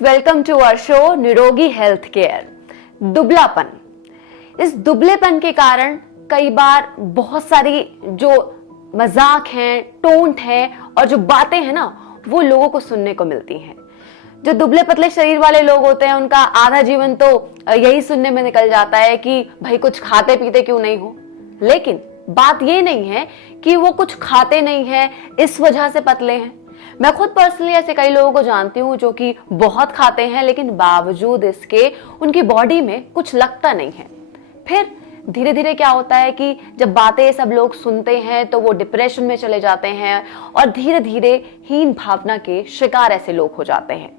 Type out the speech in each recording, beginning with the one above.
Welcome to our show निरोगी health care. दुबलापन, इस दुबलेपन के कारण कई बार बहुत सारी जो मजाक हैं, टोंट हैं और जो बातें हैं ना, वो लोगों को सुनने को मिलती हैं। जो दुबले पतले शरीर वाले लोग होते हैं उनका आधा जीवन तो यही सुनने में निकल जाता है कि भाई कुछ खाते पीते क्यों नहीं हो। लेकिन बात ये नहीं है कि वो कुछ खाते नहीं है इस वजह से पतले हैं। मैं खुद पर्सनली ऐसे कई लोगों को जानती हूँ जो कि बहुत खाते हैं लेकिन बावजूद इसके उनकी बॉडी में कुछ लगता नहीं है। फिर धीरे धीरे क्या होता है कि जब बातें सब लोग सुनते हैं तो वो डिप्रेशन में चले जाते हैं और धीरे धीरे हीन भावना के शिकार ऐसे लोग हो जाते हैं।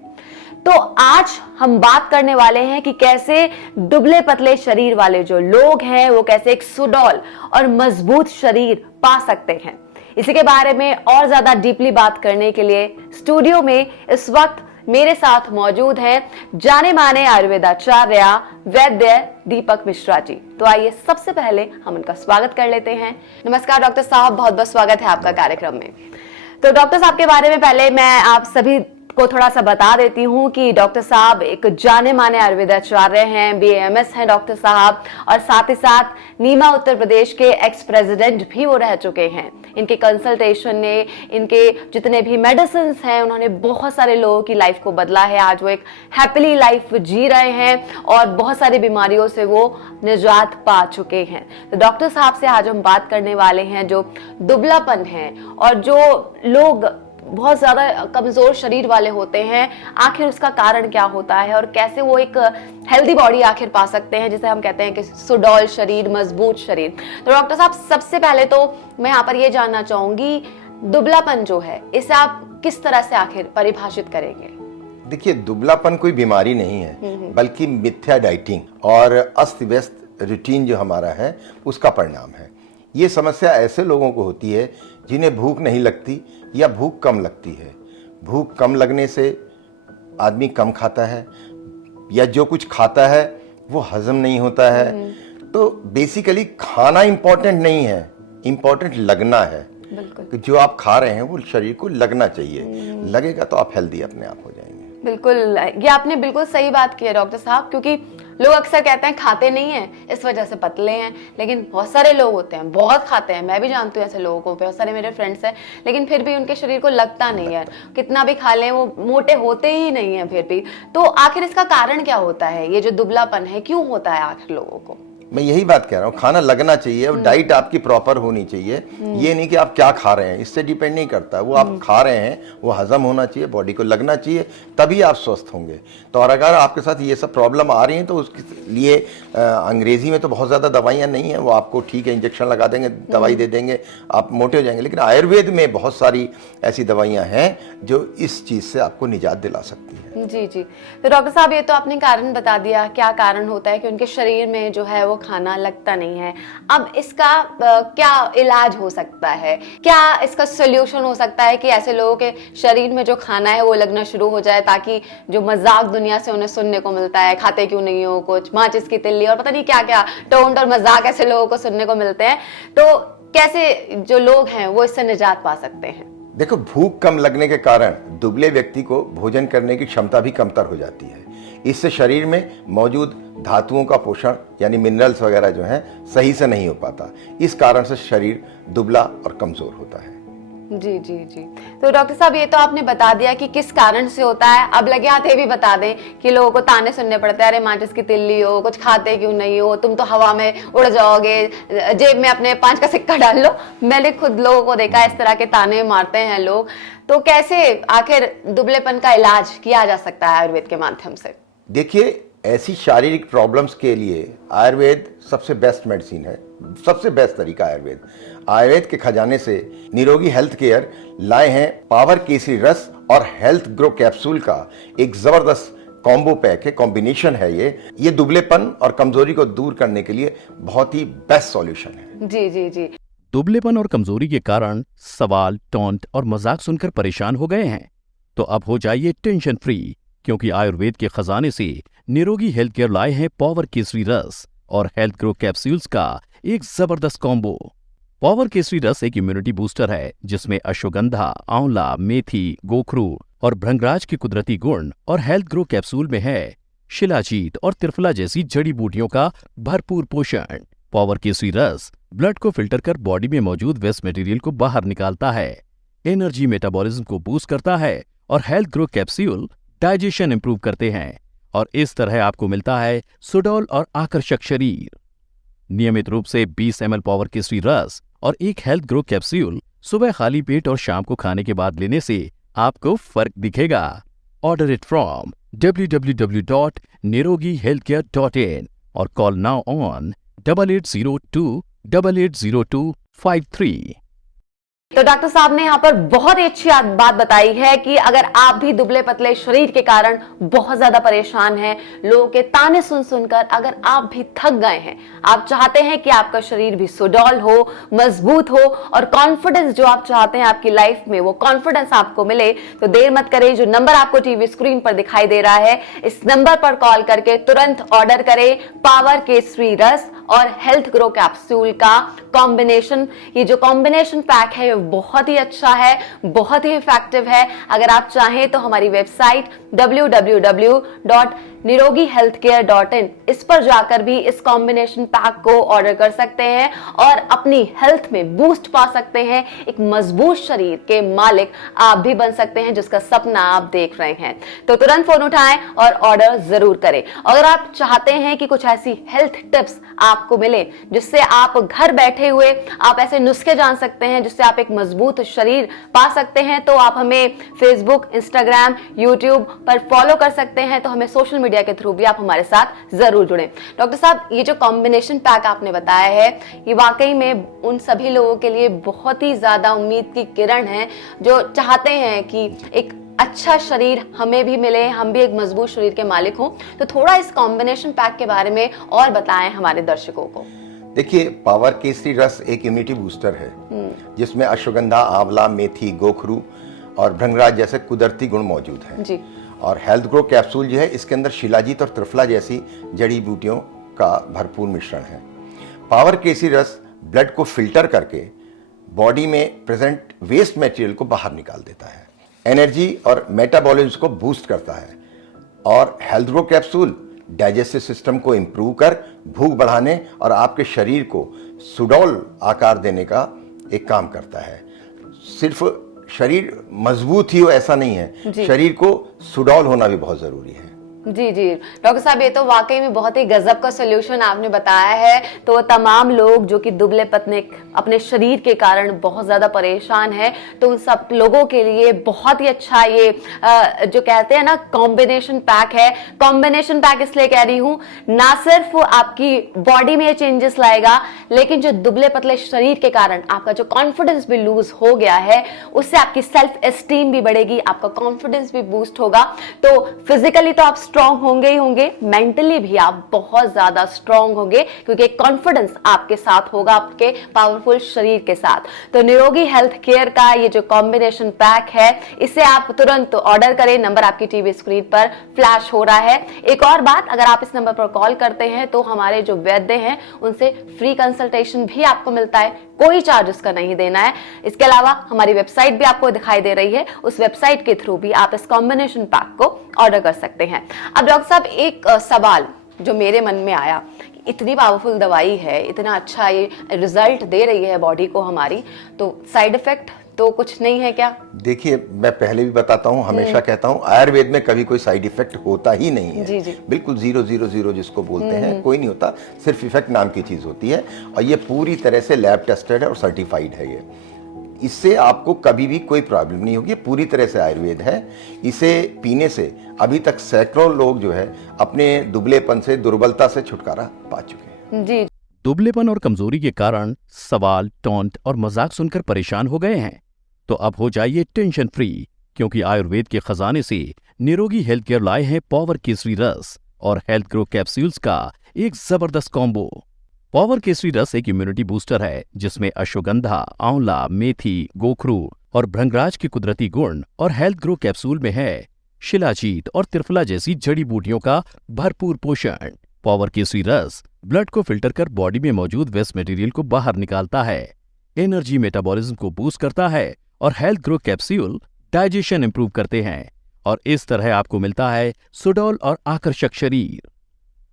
तो आज हम बात करने वाले हैं कि कैसे दुबले पतले शरीर वाले जो लोग हैं वो कैसे एक सुडौल और मजबूत शरीर पा सकते हैं। इसी के बारे में और ज्यादा डीपली बात करने के लिए स्टूडियो में इस वक्त मेरे साथ मौजूद हैं जाने माने आयुर्वेदाचार्य वैद्य दीपक मिश्रा जी। तो आइए सबसे पहले हम उनका स्वागत कर लेते हैं। नमस्कार डॉक्टर साहब, बहुत बहुत स्वागत है आपका कार्यक्रम में। तो डॉक्टर साहब के बारे में पहले मैं आप सभी को थोड़ा सा बता देती हूँ कि डॉक्टर साहब एक जाने माने आयुर्वेदाचार्य हैं, BAMS हैं डॉक्टर साहब, और साथ ही साथ नीमा उत्तर प्रदेश के एक्स प्रेसिडेंट भी वो रह चुके हैं। इनके कंसल्टेशन ने, इनके जितने भी मेडिसिन हैं, उन्होंने बहुत सारे लोगों की लाइफ को बदला है। आज वो एक हैप्पीली लाइफ जी रहे हैं और बहुत सारी बीमारियों से वो निजात पा चुके हैं। तो डॉक्टर साहब से आज हम बात करने वाले हैं जो दुबलापन है और जो लोग बहुत ज्यादा कमजोर शरीर वाले होते हैं, आखिर उसका कारण क्या होता है और कैसे वो एक हेल्दी बॉडी आखिर पा सकते हैं, जिसे हम कहते हैं कि सुडौल शरीर, मजबूत शरीर। तो डॉक्टर साहब, सबसे पहले तो मैं यहाँ पर ये जानना चाहूंगी, दुबलापन जो है इसे आप किस तरह से आखिर परिभाषित करेंगे? देखिए, दुबलापन कोई बीमारी नहीं है बल्कि मिथ्या डाइटिंग और अस्त व्यस्त रूटीन जो हमारा है उसका परिणाम है। ये समस्या ऐसे लोगों को होती है जिन्हें भूख नहीं लगती या भूख कम लगती है। भूख कम लगने से आदमी कम खाता है या जो कुछ खाता है वो हजम नहीं होता है। तो बेसिकली खाना इंपॉर्टेंट नहीं है, इंपॉर्टेंट लगना है कि जो आप खा रहे हैं वो शरीर को लगना चाहिए। लगेगा तो आप हेल्दी अपने आप हो जाएंगे। बिल्कुल, ये आपने बिल्कुल सही बात की है डॉक्टर साहब, क्योंकि लोग अक्सर कहते हैं खाते नहीं हैं इस वजह से पतले हैं, लेकिन बहुत सारे लोग होते हैं बहुत खाते हैं। मैं भी जानती हूँ ऐसे लोगों को, बहुत सारे मेरे फ्रेंड्स हैं, लेकिन फिर भी उनके शरीर को लगता नहीं है। कितना भी खा लें वो मोटे होते ही नहीं है फिर भी। तो आखिर इसका कारण क्या होता है? ये जो दुबलापन है क्यों होता है आखिर लोगों को? मैं यही बात कह रहा हूँ, खाना लगना चाहिए और डाइट आपकी प्रॉपर होनी चाहिए। ये नहीं कि आप क्या खा रहे हैं, इससे डिपेंड नहीं करता। वो आप खा रहे हैं वो हजम होना चाहिए, बॉडी को लगना चाहिए, तभी आप स्वस्थ होंगे। तो और अगर आपके साथ ये सब प्रॉब्लम आ रही हैं तो उसके लिए अंग्रेजी में तो बहुत ज़्यादा दवाइयाँ नहीं हैं, वो आपको ठीक है इंजेक्शन लगा देंगे, दवाई दे देंगे, आप मोटे हो जाएंगे। लेकिन आयुर्वेद में बहुत सारी ऐसी दवाइयाँ हैं जो इस चीज़ से आपको निजात दिला सकती है। जी जी। तो डॉक्टर साहब, ये तो आपने कारण बता दिया, क्या कारण होता है कि उनके शरीर में जो है वो खाना लगता नहीं है। अब इसका क्या इलाज हो सकता है? क्या इसका सोल्यूशन हो सकता है कि ऐसे लोगों के शरीर में जो खाना है वो लगना शुरू हो जाए, ताकि जो मजाक दुनिया से उन्हें सुनने को मिलता है, खाते क्यों नहीं हो, कुछ माचिस की तिल्ली और पता नहीं क्या क्या टोंट और मजाक ऐसे लोगों को सुनने को मिलते हैं, तो कैसे जो लोग हैं वो इससे निजात पा सकते हैं? देखो, भूख कम लगने के कारण दुबले व्यक्ति को भोजन करने की क्षमता भी कमतर हो जाती है। इससे शरीर में मौजूद धातुओं का पोषण यानी मिनरल्स वगैरह जो हैं सही से नहीं हो पाता। इस कारण से शरीर दुबला और कमजोर होता है। जी जी जी। तो डॉक्टर साहब, ये तो आपने बता दिया कि किस कारण से होता है। अब लगे हाथ ये भी बता दें कि लोगों को ताने सुनने पड़ते हैं, अरे माचिस की तिल्ली हो, कुछ खाते क्यों नहीं हो, तुम तो हवा में उड़ जाओगे, जेब में अपने 5 का सिक्का डाल लो। मैंने खुद लोगों को देखा इस तरह के ताने मारते हैं लोग। तो कैसे आखिर दुबलेपन का इलाज किया जा सकता है आयुर्वेद के माध्यम से? देखिए, ऐसी शारीरिक प्रॉब्लम्स के लिए आयुर्वेद सबसे बेस्ट मेडिसिन है, सबसे बेस्ट तरीका आयुर्वेद। आयुर्वेद के खजाने से निरोगी हेल्थ केयर लाए हैं पावर केसरी रस और हेल्थ ग्रो कैप्सूल का एक जबरदस्त कॉम्बो पैक है, कॉम्बिनेशन है। ये दुबलेपन और कमजोरी को दूर करने के लिए बहुत ही बेस्ट सॉल्यूशन है। जी जी जी। दुबलेपन और कमजोरी के कारण सवाल, टॉन्ट और मजाक सुनकर परेशान हो गए हैं? तो अब हो जाइए टेंशन फ्री, क्योंकि आयुर्वेद के खजाने से निरोगी हेल्थ केयर लाए हैं पावर केसरी रस और हेल्थ ग्रो कैप्सूल्स का एक जबरदस्त कॉम्बो। पावर केसरी रस एक इम्यूनिटी बूस्टर है जिसमें अश्वगंधा, आंवला, मेथी, गोखरू और भृंगराज के कुदरती गुण और हेल्थ ग्रो कैप्सूल में है शिलाजीत और त्रिफला जैसी जड़ी बूटियों का भरपूर पोषण। पावर केसरी रस ब्लड को फिल्टर कर बॉडी में मौजूद वेस्ट मटेरियल को बाहर निकालता है, एनर्जी मेटाबॉलिज्म को बूस्ट करता है और health grow capsule digestion improve करते हैं और इस तरह आपको मिलता है सुडौल और आकर्षक शरीर। नियमित रूप से 20 ml पावर केसरी रस और एक हेल्थ ग्रो कैप्सूल सुबह खाली पेट और शाम को खाने के बाद लेने से आपको फर्क दिखेगा। ऑर्डर इट फ्रॉम www.nirogihealthcare.in और कॉल नाउ ऑन 8802880253। तो डॉक्टर साहब ने यहाँ पर बहुत ही अच्छी बात बताई है कि अगर आप भी दुबले पतले शरीर के कारण बहुत ज्यादा परेशान हैं, लोगों के ताने सुन सुनकर अगर आप भी थक गए हैं, आप चाहते हैं कि आपका शरीर भी सुडौल हो, मजबूत हो और कॉन्फिडेंस जो आप चाहते हैं आपकी लाइफ में वो कॉन्फिडेंस आपको मिले, तो देर मत करें। जो नंबर आपको टीवी स्क्रीन पर दिखाई दे रहा है, इस नंबर पर कॉल करके तुरंत ऑर्डर करें पावर केसरी रस और हेल्थ ग्रो कैप्सूल का कॉम्बिनेशन। ये जो कॉम्बिनेशन पैक है बहुत ही अच्छा है, बहुत ही इफेक्टिव है। अगर आप चाहें तो हमारी वेबसाइट www.nirogihealthcare.in इस पर जाकर भी इस कॉम्बिनेशन पैक को ऑर्डर कर सकते हैं और अपनी हेल्थ में बूस्ट पा सकते हैं। एक मजबूत शरीर के मालिक आप भी बन सकते हैं जिसका सपना आप देख रहे हैं। तो तुरंत फोन उठाएं और ऑर्डर जरूर करें। अगर आप चाहते हैं कि कुछ ऐसी हेल्थ टिप्स आपको मिले जिससे आप घर बैठे हुए आप ऐसे नुस्खे जान सकते हैं जिससे आप एक मजबूत शरीर पा सकते हैं, तो आप हमें फेसबुक, इंस्टाग्राम, यूट्यूब पर फॉलो कर सकते हैं। तो हमें सोशल मीडिया के थ्रू भी आप हमारे साथ जरूर जुड़ें। डॉक्टर साहब, ये जो कॉम्बिनेशन पैक आपने बताया है ये वाकई में उन सभी लोगों के लिए बहुत ही ज्यादा उम्मीद की किरण है जो चाहते हैं कि एक अच्छा शरीर हमें भी मिले, हम भी एक मजबूत शरीर के मालिक हों। तो थोड़ा इस कॉम्बिनेशन पैक के बारे में और बताएं हमारे दर्शकों को। देखिए, पावर केसरी रस एक इम्यूनिटी बूस्टर है जिसमें अश्वगंधा, आंवला, मेथी, गोखरू और भृंगराज जैसे कुदरती गुण मौजूद हैं जी। और हेल्थ ग्रो कैप्सूल जो है इसके अंदर शिलाजीत और त्रिफला जैसी जड़ी बूटियों का भरपूर मिश्रण है। पावर केसरी रस ब्लड को फिल्टर करके बॉडी में प्रेजेंट वेस्ट मटेरियल को बाहर निकाल देता है, एनर्जी और मेटाबॉलिज्म को बूस्ट करता है और health grow capsule digestive system को इंप्रूव कर भूख बढ़ाने और आपके शरीर को सुडौल आकार देने का एक काम करता है। सिर्फ शरीर मजबूत ही हो ऐसा नहीं है, शरीर को सुडौल होना भी बहुत जरूरी है। जी जी डॉक्टर साहब, ये तो वाकई में बहुत ही गजब का सोल्यूशन आपने बताया है। तो तमाम लोग जो कि दुबले पतले अपने शरीर के कारण बहुत ज्यादा परेशान है, तो उन सब लोगों के लिए बहुत ही अच्छा ये जो कहते हैं ना कॉम्बिनेशन पैक है। कॉम्बिनेशन पैक इसलिए कह रही हूँ, ना सिर्फ आपकी बॉडी में चेंजेस लाएगा, लेकिन जो दुबले पतले शरीर के कारण आपका जो कॉन्फिडेंस भी लूज हो गया है, उससे आपकी सेल्फ एस्टीम भी बढ़ेगी, आपका कॉन्फिडेंस भी बूस्ट होगा। तो फिजिकली तो आप स्ट्रांग होंगे ही होंगे, मेंटली भी आप बहुत ज्यादा स्ट्रांग होंगे क्योंकि कॉन्फिडेंस आपके साथ होगा, आपके पावरफुल शरीर के साथ। तो निरोगी हेल्थ केयर का ये जो कॉम्बिनेशन पैक है, इसे आप तुरंत ऑर्डर करें। नंबर आपकी टीवी स्क्रीन पर फ्लैश हो रहा है। एक और बात, अगर आप इस नंबर पर कॉल करते हैं तो हमारे जो वैद्य हैं उनसे फ्री कंसल्टेशन भी आपको मिलता है, कोई चार्ज उसका नहीं देना है। इसके अलावा हमारी वेबसाइट भी आपको दिखाई दे रही है, उस वेबसाइट के थ्रू भी आप इस कॉम्बिनेशन पैक को ऑर्डर कर सकते हैं। अब डॉक्टर साहब, एक सवाल जो मेरे मन में आया, इतनी पावरफुल दवाई है, इतना अच्छा ये रिजल्ट दे रही है बॉडी को हमारी, तो साइड इफेक्ट तो कुछ नहीं है क्या? देखिए, मैं पहले भी बताता हूँ, हमेशा कहता हूँ, आयुर्वेद में कभी कोई साइड इफेक्ट होता ही नहीं है। जी। बिल्कुल 000 जिसको बोलते हैं, कोई नहीं होता, सिर्फ इफेक्ट नाम की चीज होती है और ये पूरी तरह से लैब टेस्टेड है और सर्टिफाइड है। ये इससे आपको कभी भी कोई प्रॉब्लम नहीं होगी, पूरी तरह से आयुर्वेद है। इसे पीने से अभी तक सैकड़ों लोग जो है अपने दुबलेपन से, दुर्बलता से छुटकारा पा चुके हैं। जी। दुबलेपन और कमजोरी के कारण सवाल, टॉन्ट और मजाक सुनकर परेशान हो गए हैं, तो अब हो जाइए टेंशन फ्री, क्योंकि आयुर्वेद के खजाने से निरोगी हेल्थ केयर लाए हैं पावर केसरी रस और हेल्थ ग्रो कैप्सूल्स का एक जबरदस्त कॉम्बो। पावर केसरी रस एक इम्यूनिटी बूस्टर है जिसमें अश्वगंधा, आंवला, मेथी, गोखरू और भृंगराज के कुदरती गुण और हेल्थ ग्रो कैप्सूल में है शिलाजीत और त्रिफला जैसी जड़ी बूटियों का भरपूर पोषण। पावर केसरी रस ब्लड को फिल्टर कर बॉडी में मौजूद वेस्ट मटेरियल को बाहर निकालता है, एनर्जी मेटाबॉलिज्म को बूस्ट करता है और health grow capsule digestion improve करते हैं और इस तरह आपको मिलता है सुडौल और आकर्षक शरीर।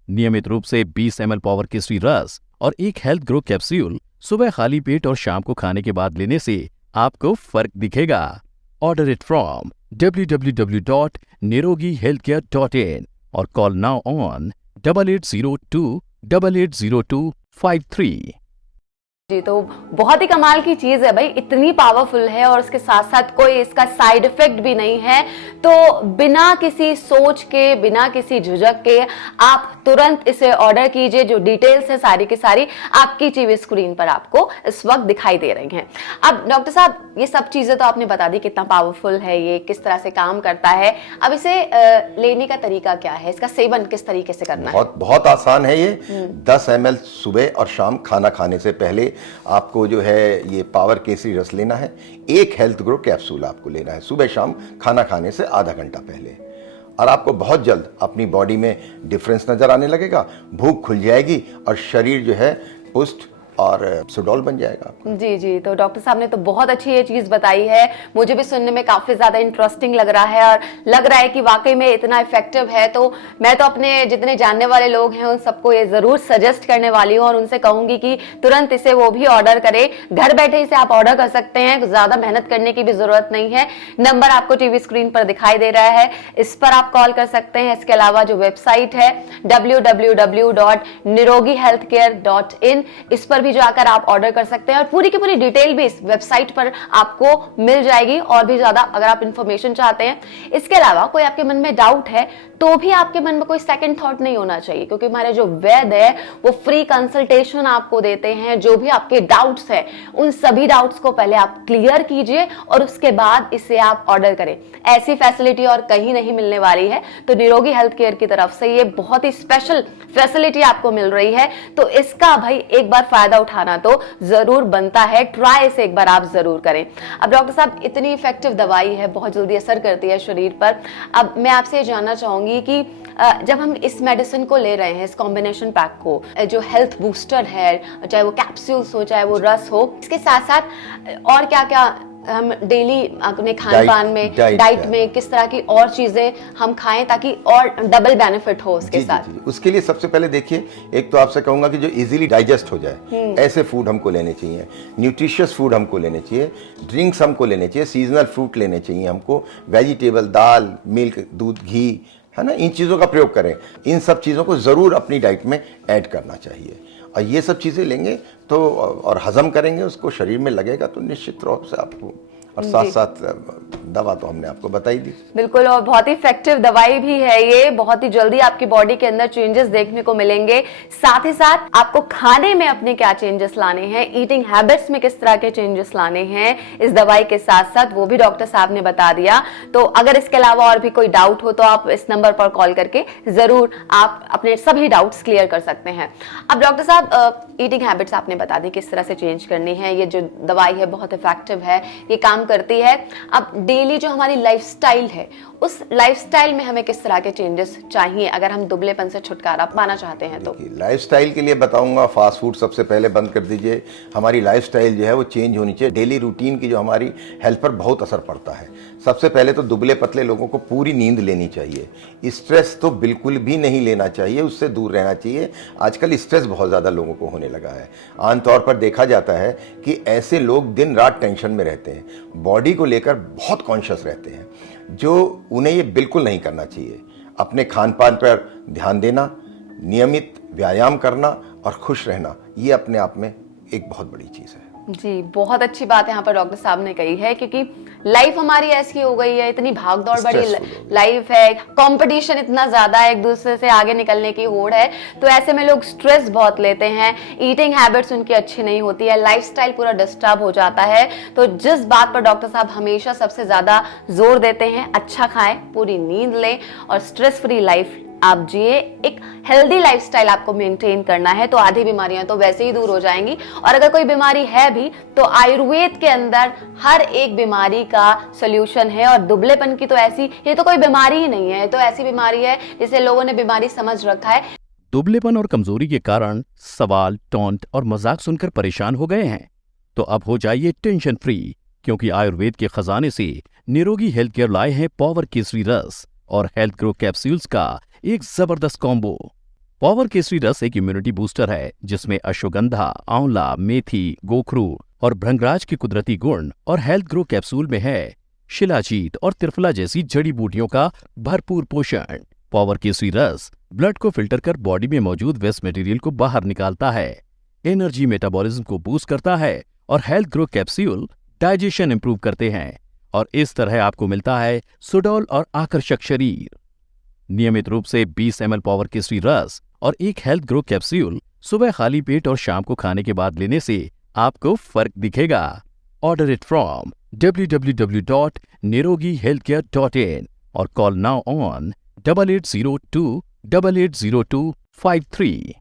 नियमित रूप से 20 ml पावर केसरी रस और एक हेल्थ ग्रो कैप्सूल सुबह खाली पेट और शाम को खाने के बाद लेने से आपको फर्क दिखेगा। ऑर्डर इट फ्रॉम www.nirogihealthcare.in और कॉल नाउ ऑन 8802880253। जी, तो बहुत ही कमाल की चीज है भाई, इतनी पावरफुल है और उसके साथ साथ कोई इसका साइड इफेक्ट भी नहीं है। तो बिना किसी सोच के, बिना किसी झिझक के आप तुरंत इसे ऑर्डर कीजिए। जो डिटेल्स है सारी की सारी आपकी टीवी स्क्रीन पर आपको इस वक्त दिखाई दे रही हैं। अब डॉक्टर साहब, ये सब चीजें तो आपने बता दी कितना पावरफुल है, ये किस तरह से काम करता है। अब इसे लेने का तरीका क्या है, इसका सेवन किस तरीके से करना है? बहुत आसान है ये। 10 ml सुबह और शाम खाना खाने से पहले आपको जो है ये पावर केसरी रस लेना है। एक हेल्थ ग्रो कैप्सूल आपको लेना है सुबह शाम खाना खाने से आधा घंटा पहले, और आपको बहुत जल्द अपनी बॉडी में डिफरेंस नजर आने लगेगा, भूख खुल जाएगी और शरीर जो है पुष्ट और सुडौल बन जाएगा। जी जी, तो डॉक्टर साहब ने तो बहुत अच्छी ये चीज बताई है, मुझे भी सुनने में काफी ज्यादा इंटरेस्टिंग लग रहा है और लग रहा है कि वाकई में इतना इफेक्टिव है। तो मैं तो अपने जितने जानने वाले लोग हैं उन सबको ये जरूर सजेस्ट करने वाली हूँ और उनसे कहूंगी कि तुरंत इसे वो भी ऑर्डर करें। घर बैठे इसे आप ऑर्डर कर सकते हैं, ज्यादा मेहनत करने की भी जरूरत नहीं है। नंबर आपको टीवी स्क्रीन पर दिखाई दे रहा है, इस पर आप कॉल कर सकते हैं। इसके अलावा जो वेबसाइट है www.nirogihealthcare.in, इस पर भी जाकर आप ऑर्डर कर सकते हैं और पूरी की पूरी डिटेल भी इस वेबसाइट पर आपको मिल जाएगी। और भी ज्यादा अगर आप इंफॉर्मेशन चाहते हैं, इसके अलावा कोई आपके मन में डाउट है तो भी आपके मन में कोई सेकंड थॉट नहीं होना चाहिए, क्योंकि हमारे जो वैद्य है वो फ्री कंसल्टेशन आपको देते हैं। जो भी आपके डाउट्स है उन सभी डाउट्स को पहले आप क्लियर कीजिए और उसके बाद इसे आप ऑर्डर करें। ऐसी फैसिलिटी और कहीं नहीं मिलने वाली है। तो निरोगी हेल्थ केयर की तरफ से ये बहुत ही स्पेशल फैसिलिटी आपको मिल रही है, तो इसका भाई एक बार फायदा उठाना तो जरूर बनता है। ट्राई इसे एक बार आप जरूर करें। अब डॉक्टर साहब, इतनी इफेक्टिव दवाई है, बहुत जल्दी असर करती है शरीर पर। अब मैं आपसे जानना चाहूंगी कि जब हम इस मेडिसिन को ले रहे हैं, इस कॉम्बिनेशन पैक को, जो हेल्थ बूस्टर है, चाहे वो कैप्सूल्स हो चाहे वो रस हो, इसके साथ साथ और क्या क्या हम डेली अपने खान पान में, डाइट में किस तरह की और चीजें हम खाएं ताकि और डबल बेनिफिट हो उसके साथ? जी। उसके लिए सबसे पहले देखिए, एक तो आपसे कहूंगा कि जो इजीली डाइजेस्ट हो जाए ऐसे फूड हमको लेने चाहिए, न्यूट्रिशियस फूड हमको लेने चाहिए, ड्रिंक्स हमको लेने चाहिए, सीजनल फ्रूट लेने चाहिए हमको, वेजिटेबल, दाल, मिल्क, दूध, घी, है ना, इन चीज़ों का प्रयोग करें। इन सब चीज़ों को ज़रूर अपनी डाइट में ऐड करना चाहिए और ये सब चीज़ें लेंगे तो और हजम करेंगे उसको, शरीर में लगेगा तो निश्चित रूप से आपको, और साथ साथ दवा तो हमने आपको बताई दी। बिल्कुल, और बहुत ही इफेक्टिव दवाई भी है ये। बहुत ही जल्दी आपकी बॉडी के अंदर चेंजेस देखने को मिलेंगे। साथ ही साथ आपको खाने में अपने क्या चेंजेस लाने हैं, ईटिंग हैबिट्स में किस तरह के चेंजेस लाने हैं इस दवाई के साथ साथ, वो भी डॉक्टर साहब ने बता दिया। तो अगर इसके अलावा और भी कोई डाउट हो तो आप इस नंबर पर कॉल करके जरूर आप अपने सभी डाउट्स क्लियर कर सकते हैं। अब डॉक्टर साहब, ईटिंग हैबिट्स आपने बता दी किस तरह से चेंज करनी है। ये जो दवाई है बहुत इफेक्टिव है, ये काम करती है। अब डेली जो हमारी लाइफस्टाइल है, उस लाइफस्टाइल में हमें किस तरह के चेंजेस चाहिए अगर हम दुबलेपन से छुटकारा पाना चाहते हैं? तो लाइफस्टाइल के लिए बताऊंगा, फास्ट फूड सबसे पहले बंद कर दीजिए। हमारी लाइफस्टाइल जो है वो चेंज होनी चाहिए। डेली रूटीन की जो हमारी हेल्थ पर बहुत असर पड़ता है। सबसे पहले तो दुबले पतले लोगों को पूरी नींद लेनी चाहिए। स्ट्रेस तो बिल्कुल भी नहीं लेना चाहिए, उससे दूर रहना चाहिए। आजकल स्ट्रेस बहुत ज़्यादा लोगों को होने लगा है। आमतौर पर देखा जाता है कि ऐसे लोग दिन रात टेंशन में रहते हैं, बॉडी को लेकर बहुत कॉन्शियस रहते हैं, जो उन्हें ये बिल्कुल नहीं करना चाहिए। अपने खान पान पर ध्यान देना, नियमित व्यायाम करना और खुश रहना, ये अपने आप में एक बहुत बड़ी चीज़ है। जी, बहुत अच्छी बात यहाँ पर डॉक्टर साहब ने कही है, क्योंकि लाइफ हमारी ऐसी हो गई है, इतनी भाग दौड़ बड़ी लाइफ है, कंपटीशन इतना ज्यादा है, एक दूसरे से आगे निकलने की होड़ है, तो ऐसे में लोग स्ट्रेस बहुत लेते हैं, ईटिंग हैबिट्स उनकी अच्छी नहीं होती है, लाइफस्टाइल पूरा डिस्टर्ब हो जाता है। तो जिस बात पर डॉक्टर साहब हमेशा सबसे ज्यादा जोर देते हैं, अच्छा खाएं, पूरी नींद लें और स्ट्रेस फ्री लाइफ आप जिए। एक हेल्दी लाइफस्टाइल आपको मेंटेन करना है तो आधी बीमारियां तो वैसे ही दूर हो जाएंगी। और अगर कोई बीमारी है भी तो आयुर्वेद के अंदर हर एक बीमारी का सॉल्यूशन है। और दुबलेपन की तो ऐसी, ये तो कोई बीमारी ही नहीं है, तो ऐसी बीमारी है जिसे लोगों ने बीमारी समझ रखा है। दुबलेपन और कमजोरी के कारण सवाल, टॉन्ट और मजाक सुनकर परेशान हो गए हैं? तो अब हो जाइए टेंशन फ्री, क्योंकि आयुर्वेद के खजाने से निरोगी हेल्थ केयर लाए हैं पावर केसरी रस और हेल्थ ग्रो कैप्सूल्स का एक जबरदस्त कॉम्बो। पावर केसरी रस एक इम्यूनिटी बूस्टर है जिसमें अश्वगंधा, आंवला, मेथी, गोखरू और भृंगराज के कुदरती गुण और हेल्थ ग्रो कैप्सूल में है शिलाजीत और त्रिफला जैसी जड़ी बूटियों का भरपूर पोषण। पावर केसरी रस ब्लड को फिल्टर कर बॉडी में मौजूद वेस्ट मटेरियल को बाहर निकालता है, एनर्जी मेटाबॉलिज्म को बूस्ट करता है और health grow capsule digestion improve करते हैं और इस तरह आपको मिलता है सुडौल और आकर्षक शरीर। नियमित रूप से 20 ml पावर केसरी रस और एक हेल्थ ग्रो कैप्सूल सुबह खाली पेट और शाम को खाने के बाद लेने से आपको फर्क दिखेगा। ऑर्डर इट फ्रॉम www.nirogihealthcare.in और कॉल नाउ ऑन 8802880253।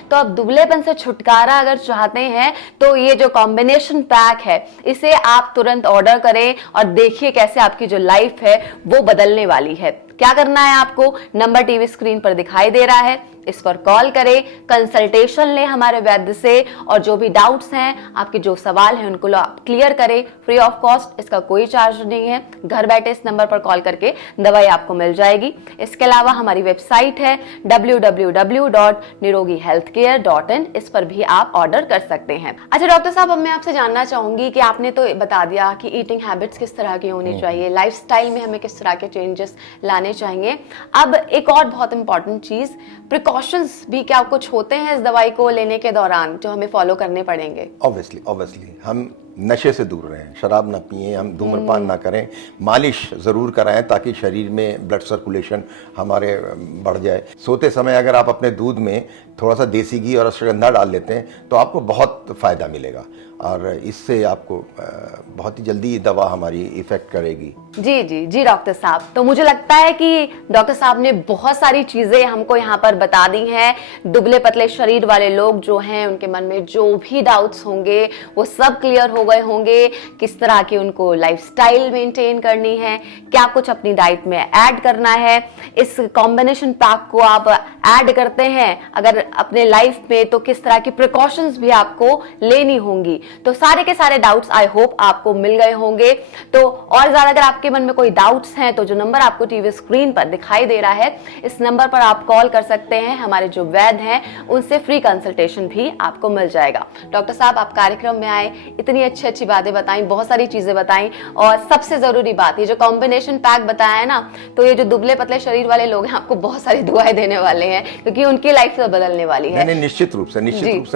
तो अब दुबलेपन से छुटकारा अगर चाहते हैं तो ये जो कॉम्बिनेशन पैक है इसे आप तुरंत ऑर्डर करें और देखिए कैसे आपकी जो लाइफ है वो बदलने वाली है। क्या करना है आपको, नंबर टीवी स्क्रीन पर दिखाई दे रहा है, इस पर कॉल करें, कंसल्टेशन लें हमारे वैद्य से और जो भी डाउट्स हैं, आपके जो सवाल हैं उनको आप क्लियर करें फ्री ऑफ कॉस्ट। इसका कोई चार्ज नहीं है, घर बैठे इस नंबर पर कॉल करके दवाई आपको मिल जाएगी। इसके अलावा हमारी वेबसाइट है www.nirogihealthcare.in, इस पर भी आप ऑर्डर कर सकते हैं। अच्छा डॉक्टर साहब, अब मैं आपसे जानना चाहूंगी कि आपने तो बता दिया कि ईटिंग हैबिट्स किस तरह की होनी चाहिए, लाइफस्टाइल में हमें किस तरह के चेंजेस लाने चाहिए। अब एक और बहुत इंपॉर्टेंट चीज, प्रिकॉशंस भी क्या कुछ होते हैं इस दवाई को लेने के दौरान जो हमें फॉलो करने पड़ेंगे? ऑब्वियसली हम नशे से दूर रहें, शराब ना पिएं, हम धूम्रपान ना करें, मालिश ज़रूर कराएं ताकि शरीर में ब्लड सर्कुलेशन हमारे बढ़ जाए। सोते समय अगर आप अपने दूध में थोड़ा सा देसी घी और अश्वगंधा डाल लेते हैं तो आपको बहुत फ़ायदा मिलेगा और इससे आपको बहुत ही जल्दी दवा हमारी इफ़ेक्ट करेगी। जी जी जी डॉक्टर साहब, तो मुझे लगता है कि डॉक्टर साहब ने बहुत सारी चीजें हमको यहाँ पर बता दी हैं। दुबले पतले शरीर वाले लोग जो हैं उनके मन में जो भी डाउट्स होंगे वो सब क्लियर हो गए होंगे, किस तरह की उनको लाइफस्टाइल मेंटेन करनी है, क्या कुछ अपनी डाइट में ऐड करना है। इस कॉम्बिनेशन पैक को आप ऐड करते हैं अगर अपने लाइफ में तो किस तरह की प्रिकॉशंस भी आपको लेनी होंगी। तो सारे के सारे डाउट्स आई होप आपको मिल गए होंगे। तो और ज्यादा अगर आपके मन में कोई डाउट्स हैं तो जो नंबर आपको टीवी स्क्रीन पर दिखाई दे रहा है इस नंबर पर आप कॉल कर सकते हैं। हमारे जो वैद्य हैं उनसे फ्री कंसल्टेशन भी आपको मिल जाएगा। डॉक्टर साहब, आप कार्यक्रम में आए, इतनी अच्छी अच्छी बातें बताई, बहुत सारी चीजें बताई और सबसे जरूरी बात ये जो कॉम्बिनेशन पैक बताया है ना, तो ये जो दुबले पतले शरीर वाले लोग हैं आपको बहुत सारी दुआएं देने वाले हैं क्योंकि उनकी लाइफ तो बदलने वाली है। नहीं, निश्चित रूप से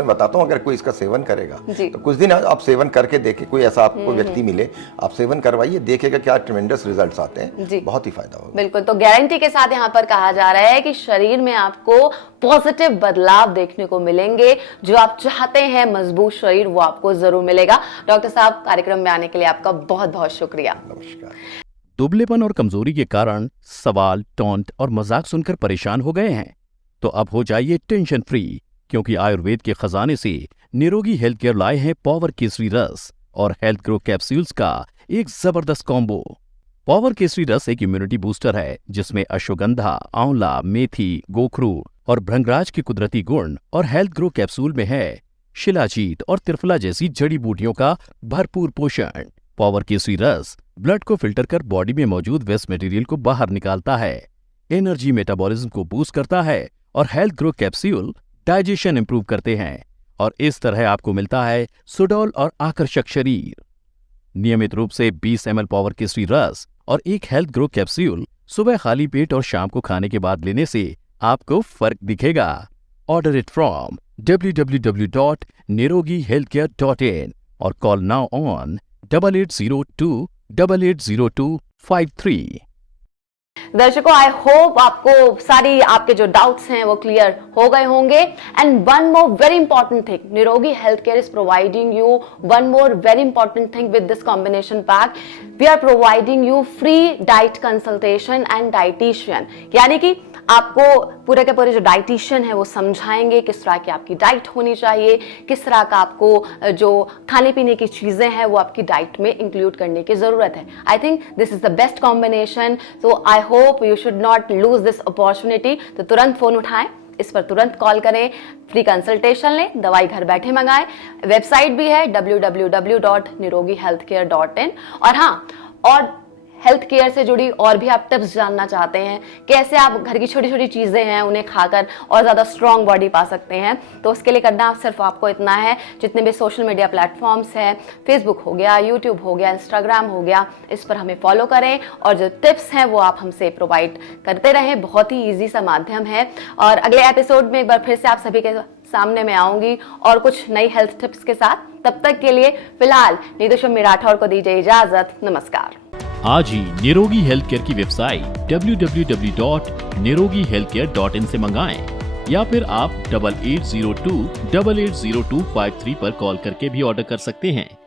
बताता हूँ, अगर कोई इसका सेवन करेगा तो कुछ दिन आप सेवन करके देखें, कोई ऐसा आपको व्यक्ति मिले, आप सेवन करवाइए, देखेगा क्या ट्रेमेंडस रिजल्ट्स आते हैं, बहुत ही फायदा होगा। बिल्कुल, तो गारंटी के साथ यहाँ पर कहा जा रहा है कि शरीर में आपको पॉजिटिव बदलाव देखने को मिलेंगे। जो आप चाहते हैं मजबूत शरीर वो आपको जरूर मिलेगा। डॉक्टर साहब, कार्यक्रम में आने के लिए आपका बहुत बहुत शुक्रिया। नमस्कार। दुबलेपन और कमजोरी के कारण सवाल, टॉन्ट और मजाक सुनकर परेशान हो गए हैं? तो अब हो जाइए टेंशन फ्री, क्योंकि आयुर्वेद के खजाने से निरोगी हेल्थ केयर लाए हैं पावर केसरी रस और हेल्थ ग्रो कैप्सूल्स का एक जबरदस्त कॉम्बो। पावर केसरी रस एक इम्यूनिटी बूस्टर है जिसमें अश्वगंधा, आंवला, मेथी, गोखरू और भृंगराज के कुदरती गुण और हेल्थ ग्रो कैप्सूल में है शिलाजीत और त्रिफला जैसी जड़ी बूटियों का भरपूर पोषण। पावर केसरी रस ब्लड को फिल्टर कर बॉडी में मौजूद वेस्ट मटेरियल को बाहर निकालता है, एनर्जी मेटाबॉलिज्म को बूस्ट करता है और health grow capsule digestion improve करते हैं और इस तरह आपको मिलता है सुडौल और आकर्षक शरीर। नियमित रूप से 20 ml पावर केसरी रस और एक हेल्थ ग्रो कैप्सूल सुबह खाली पेट और शाम को खाने के बाद लेने से आपको फर्क दिखेगा। ऑर्डर इट फ्रॉम www.nirogihealthcare.in और कॉल नाउ ऑन 8802880253। दर्शकों, आई होप आपको सारी आपके जो डाउट्स हैं वो क्लियर हो गए होंगे। And one more very important thing, Nirogi health care is providing you one more very important thing with this combination pack. We are providing you free diet consultation and dietitian, यानी कि आपको पूरे के पूरे जो डाइटिशियन है वो समझाएंगे किस तरह की आपकी डाइट होनी चाहिए, किस तरह का आपको जो खाने पीने की चीजें हैं वो आपकी डाइट में इंक्लूड करने की जरूरत है। I think this is the best combination, so I hope you should not lose this opportunity. तो तुरंत फोन उठाएं, इस पर तुरंत कॉल करें, फ्री कंसल्टेशन लें, दवाई घर बैठे मंगाएं। वेबसाइट भी है www.nirogihealthcare.in। और हाँ, और हेल्थ केयर से जुड़ी और भी आप टिप्स जानना चाहते हैं, कैसे आप घर की छोटी छोटी चीज़ें हैं उन्हें खाकर और ज़्यादा स्ट्रॉन्ग बॉडी पा सकते हैं, तो उसके लिए करना सिर्फ आपको इतना है, जितने भी सोशल मीडिया प्लेटफॉर्म्स हैं, फेसबुक हो गया, यूट्यूब हो गया, इंस्टाग्राम हो गया, इस पर हमें फॉलो करें और जो टिप्स हैं वो आप हमसे प्रोवाइड करते रहें। बहुत ही ईजी सा माध्यम है। और अगले एपिसोड में एक बार फिर से आप सभी के सामने में आऊंगी और कुछ नई हेल्थ टिप्स के साथ। तब तक के लिए फिलहाल नीतू राठौर को दीजिए इजाजत। नमस्कार। आज ही निरोगी हेल्थ केयर की वेबसाइट www.nirogihealthcare.in से मंगाएं या फिर आप 8802 880253 पर कॉल करके भी ऑर्डर कर सकते हैं।